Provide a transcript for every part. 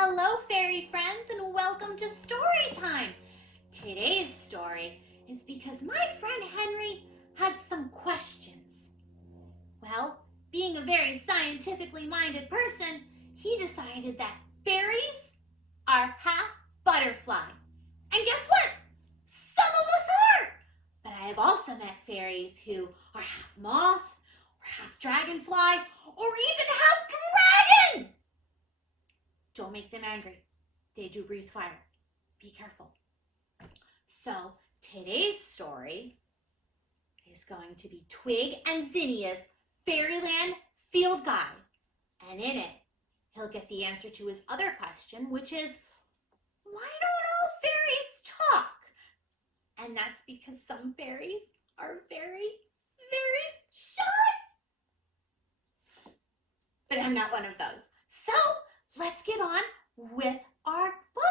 Hello, fairy friends, and welcome to Storytime. Today's story is because my friend Henry had some questions. Well, being a very scientifically minded person, he decided that fairies are half butterfly. And guess what? Some of us are. But I have also met fairies who are half moth, or half dragonfly, or even half dragon. Don't make them angry. They do breathe fire. Be careful. So today's story is going to be Twig and Zinnia's Fairyland Field Guide. And in it, he'll get the answer to his other question, which is, why don't all fairies talk? And that's because some fairies are very, very shy. But I'm not one of those. So let's get on with our book.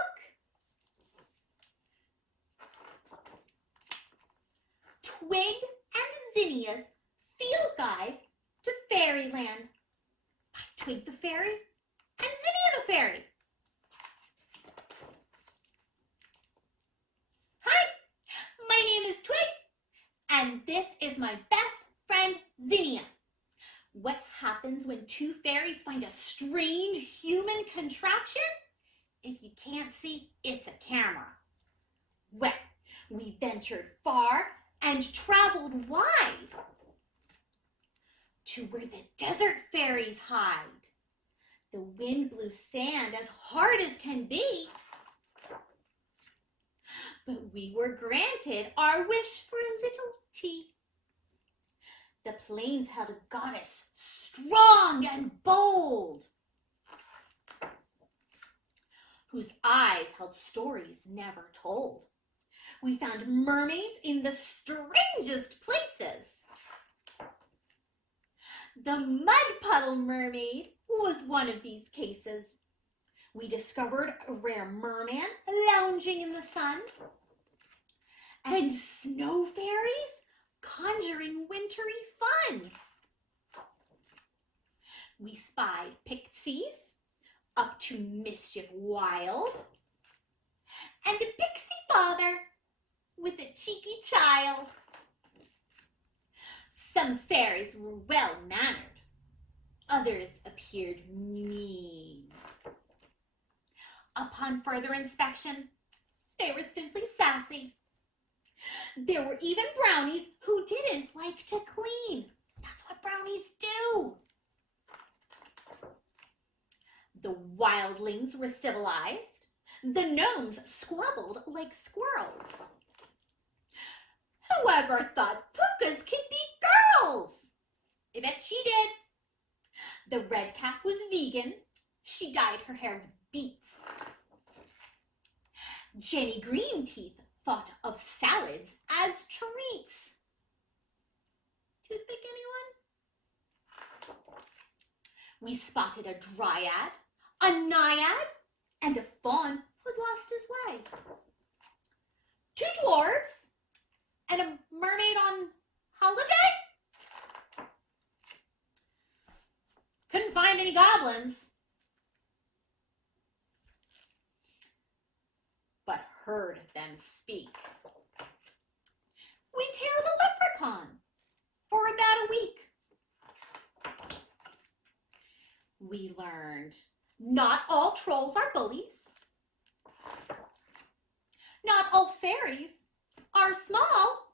Twig and Zinnia's Field Guide to Fairyland by Twig the Fairy and Zinnia the Fairy. Hi, my name is Twig, and this is my best friend Zinnia. What happens when two fairies find a strange human contraption? If you can't see, it's a camera. Well, we ventured far and traveled wide to where the desert fairies hide. The wind blew sand as hard as can be, but we were granted our wish for a little tea. The plains held a goddess strong and bold, whose eyes held stories never told. We found mermaids in the strangest places. The mud puddle mermaid was one of these cases. We discovered a rare merman lounging in the sun, and snow fairies conjuring wintry fun. We spied pixies up to mischief wild, and a pixie father with a cheeky child. Some fairies were well-mannered, others appeared mean. Upon further inspection, they were simply sassy. There were even brownies who didn't like to clean. That's what brownies do. The wildlings were civilized. The gnomes squabbled like squirrels. Whoever thought pukas could be girls? I bet she did. The red cat was vegan. She dyed her hair with beets. Jenny Greenteeth thought of salads as treats. Toothpick, anyone? We spotted a dryad, a naiad, and a faun who'd lost his way. Two dwarves and a mermaid on holiday? Couldn't find any goblins, but heard them speak. We tailed a leprechaun for about a week. We learned not all trolls are bullies. Not all fairies are small.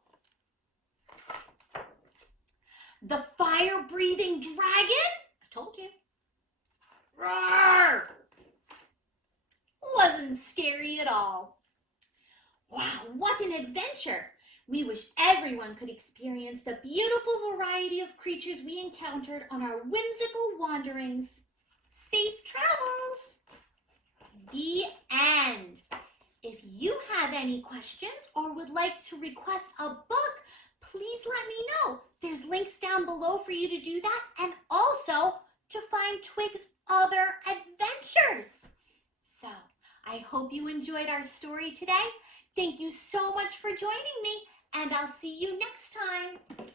The fire-breathing dragon, I told you, roar, wasn't scary at all. Wow, what an adventure! We wish everyone could experience the beautiful variety of creatures we encountered on our whimsical wanderings. Safe travels! The end. If you have any questions or would like to request a book, please let me know. There's links down below for you to do that, and also to find Twig's other adventures. So, I hope you enjoyed our story today. Thank you so much for joining me, and I'll see you next time.